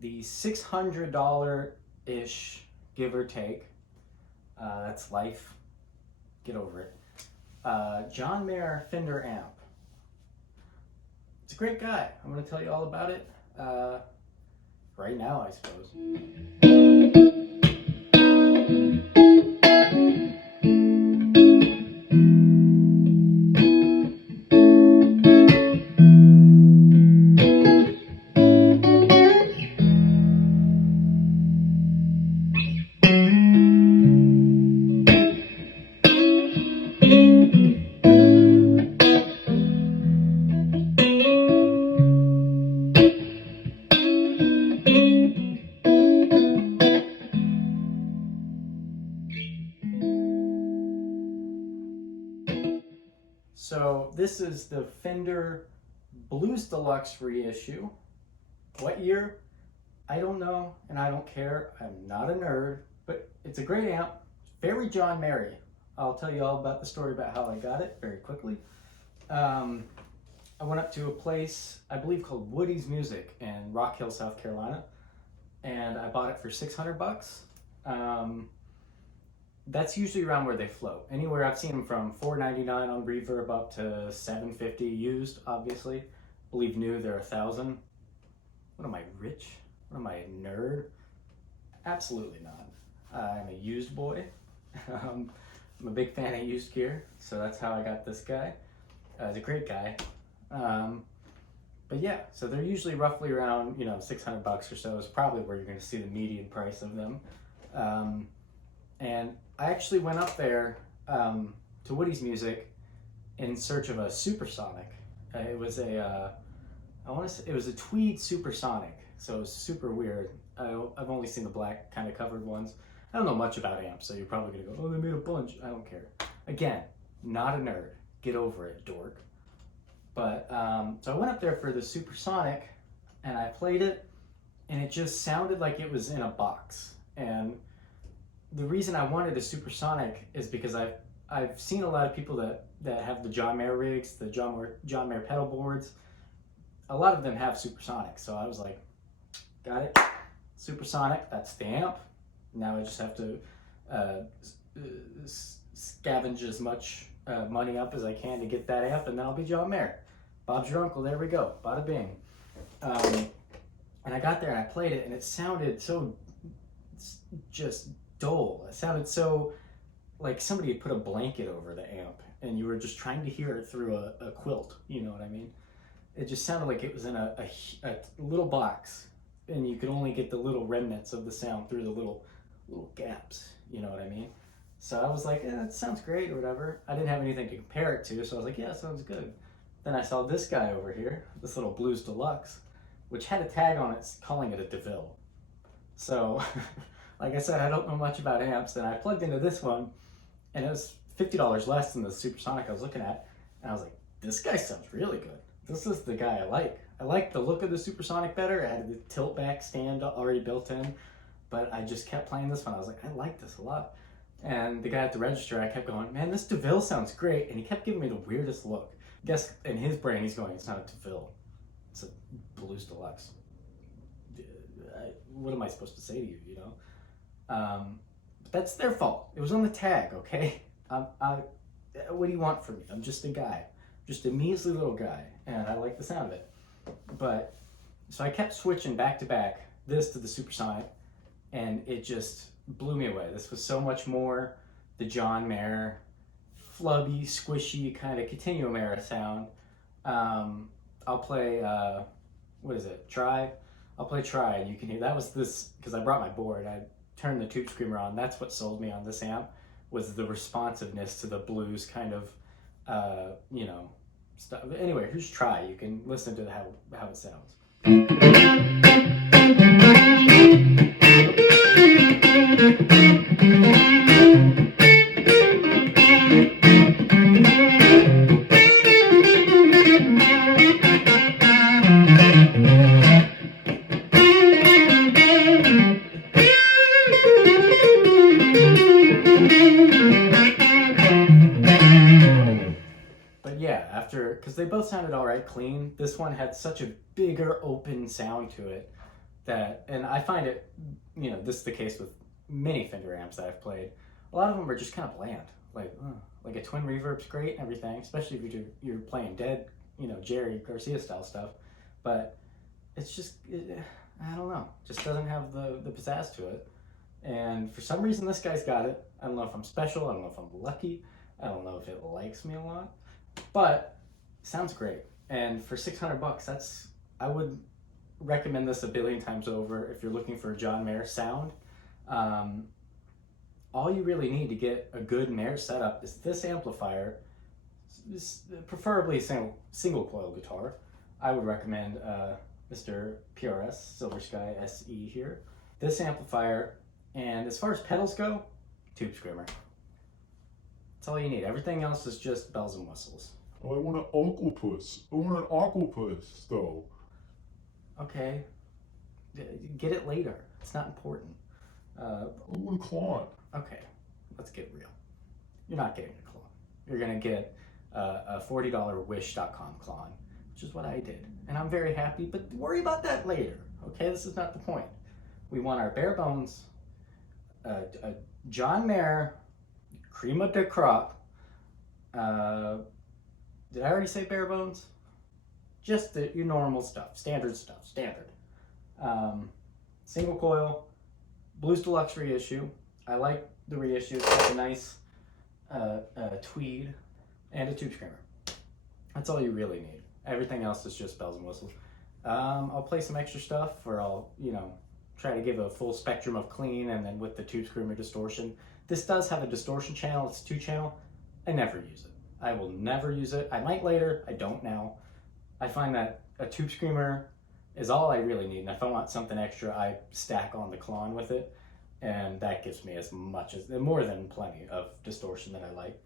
the $600-ish, give or take. That's life. Get over it. John Mayer Fender amp. It's a great guy. I'm going to tell you all about it right now, I suppose. So this is the Fender Blues Deluxe reissue. What year? I don't know, and I don't care. I'm not a nerd, but it's a great amp. Very John Mayer. I'll tell you all about the story about how I got it very quickly. I went up to a place, I believe called Woody's Music in Rock Hill, South Carolina, and I bought it for $600. That's usually around where they float. Anywhere I've seen them from $4.99 on Reverb up to $7.50 used, obviously. I believe new they're $1,000. What am I, rich? What am I, a nerd? Absolutely not. I'm a used boy. I'm a big fan of used gear, so that's how I got this guy. He's a great guy. But yeah, so they're usually roughly around, $600 or so is probably where you're going to see the median price of them. And I actually went up there to Woody's Music in search of a supersonic. It was a tweed supersonic, so it was super weird. I've only seen the black kind of covered ones. I don't know much about amps, so you're probably gonna go, oh, they made a bunch. I don't care. Again, not a nerd. Get over it, dork. But so I went up there for the supersonic, and I played it, and it just sounded like it was in a box. And the reason I wanted a supersonic is because I've seen a lot of people that have the John Mayer rigs, the John Mayer pedal boards. A lot of them have supersonic, so I was like, got it, supersonic, that's the amp. Now I just have to scavenge as much money up as I can to get that amp, and then I'll be John Mayer. Bob's your uncle, there we go, bada bing. And I got there and I played it, and it sounded so just dull. It sounded so like somebody had put a blanket over the amp and you were just trying to hear it through a quilt, you know what I mean? It just sounded like it was in a little box, and you could only get the little remnants of the sound through the little gaps, you know what I mean? So I was like, yeah, that sounds great or whatever. I didn't have anything to compare it to, so I was like, yeah, sounds good. Then I saw this guy over here, this little Blues Deluxe, which had a tag on it calling it a DeVille. So like I said, I don't know much about amps, and I plugged into this one, and it was $50 less than the supersonic I was looking at, and I was like, this guy sounds really good. This is the guy I like. I like the look of the supersonic better. It had the tilt back stand already built in, but I just kept playing this one. I was like, I like this a lot. And the guy at the register, I kept going, man, this DeVille sounds great, and he kept giving me the weirdest look. I guess in his brain, he's going, it's not a DeVille, it's a Blues Deluxe. What am I supposed to say to you, you know? But that's their fault. It was on the tag, okay? What do you want from me? I'm just a guy, just a measly little guy, and I like the sound of it. But so I kept switching back to back, this to the supersonic, and it just blew me away. This was so much more the John Mayer, flubby, squishy kind of continuum era sound. I'll play what is it? Try. I'll play Try, and you can hear that was this because I brought my board. I turned the tube screamer on. That's what sold me on this amp, was the responsiveness to the blues kind of stuff. Anyway, here's Try. You can listen to how it sounds. Because they both sounded all right clean. This one had such a bigger open sound to it that, and I find it, you know, this is the case with many Fender amps that I've played. A lot of them are just kind of bland. Like a twin reverb's great and everything, especially if you're playing dead, you know, Jerry Garcia style stuff. But it's just, I don't know, just doesn't have the pizzazz to it. And for some reason, this guy's got it. I don't know if I'm special. I don't know if I'm lucky. I don't know if it likes me a lot. But it sounds great. And for $600, I would recommend this a billion times over if you're looking for a John Mayer sound. All you really need to get a good Mayer setup is this amplifier, preferably a single coil guitar. I would recommend Mr. PRS Silver Sky SE here. This amplifier, and as far as pedals go, Tube Screamer. That's all you need. Everything else is just bells and whistles. Oh, I want an octopus. I want an octopus, though. Okay, get it later. It's not important. I want a Klon. Okay, let's get real. You're not getting a Klon. You're gonna get a $40 Wish.com Klon, which is what I did. And I'm very happy, but worry about that later, okay? This is not the point. We want our bare bones, a John Mayer, cream of the crop. Did I already say bare bones? Just your normal stuff, standard stuff, standard. Single coil, Blues Deluxe reissue. I like the reissue. It's got a nice tweed and a Tube Screamer. That's all you really need. Everything else is just bells and whistles. I'll play some extra stuff, or I'll, you know, try to give a full spectrum of clean, and then with the Tube Screamer distortion. This does have a distortion channel. It's 2-channel. I never use it. I will never use it. I might later. I don't now. I find that a Tube Screamer is all I really need, and if I want something extra, I stack on the Klon with it, and that gives me as much as, more than plenty of distortion that I like.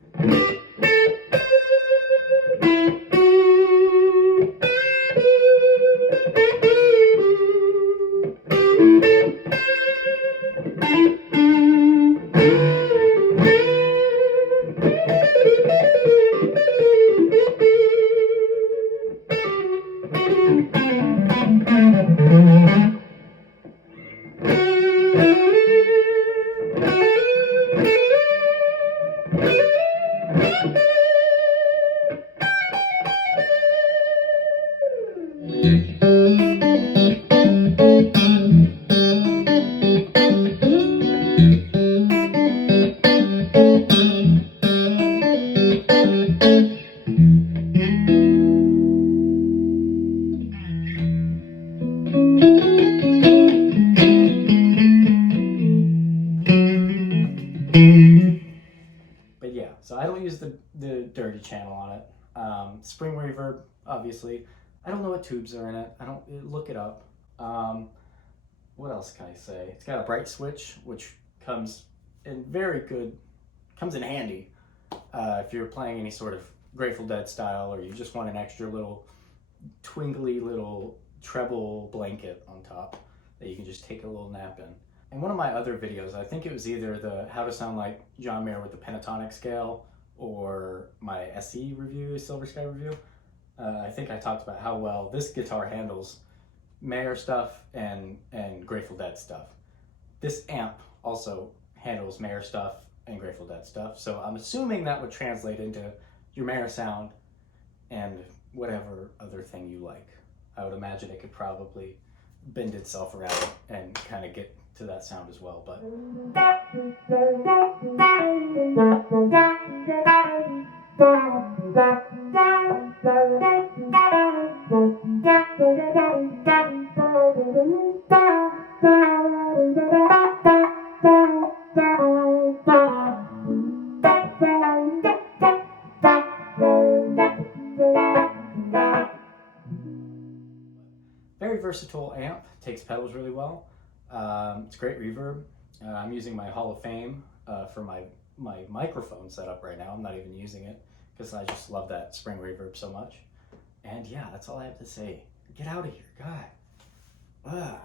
But yeah, so I don't use the dirty channel on it. Spring reverb, obviously. I don't know what tubes are in it. I don't look it up. What else can I say? It's got a bright switch, which comes in comes in handy if you're playing any sort of Grateful Dead style, or you just want an extra little twinkly little treble blanket on top that you can just take a little nap in. In one of my other videos, I think it was either the how to sound like John Mayer with the pentatonic scale, or my SE review, Silver Sky review. I think I talked about how well this guitar handles Mayer stuff and Grateful Dead stuff. This amp also handles Mayer stuff and Grateful Dead stuff, so I'm assuming that would translate into your Mayer sound and whatever other thing you like. I would imagine it could probably bend itself around and kind of get to that sound as well, but very versatile amp, takes pedals really well. It's great reverb. I'm using my Hall of Fame for my microphone setup right now. I'm not even using it because I just love that spring reverb so much. And yeah, that's all I have to say. Get out of here, God. God.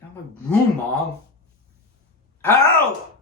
Get out of my room, Mom. Ow!